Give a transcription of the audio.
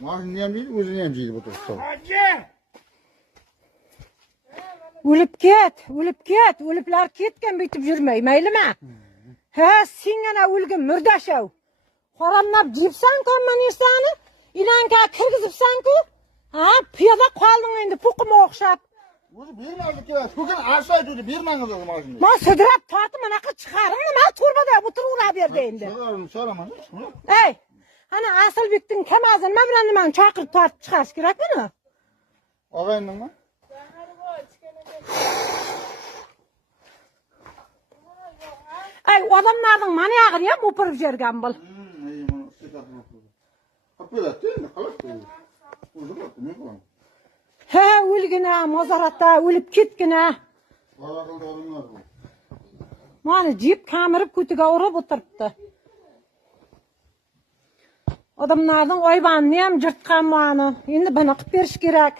Maaşını yemeydi, özünü yemeydi bu tursta. Ölüp ket. Ölüpler ketken bitip yürmey, meyli mi? He, sen gana ölgün mürdaşav. Horamlap jipsan konman irsani, inanka kirgizipsan ku, ha, piyada kaldın endi puquma okşap. Özü birmezlik ya, bugün aşağı dedi, birmeniz o maaşını. Ma sıdırap tatı manaka çıkarın, ma turbada bu turula berdi endi. Soramaz. Hey, hani asıl bittin kemazın, ma bilen man çakır tart çıkarış gerek mi? Ağayındın mı? Ay, adamlardan mani ağır ya, mupırıp jergen bul. He, ölgüne, mozaratta, ölüp ketgine. Mani jip kamirip kütüge urup oturuptu. Adamlardan oybanını hem jırtkan mani. Endi bana qıp beriş gerek.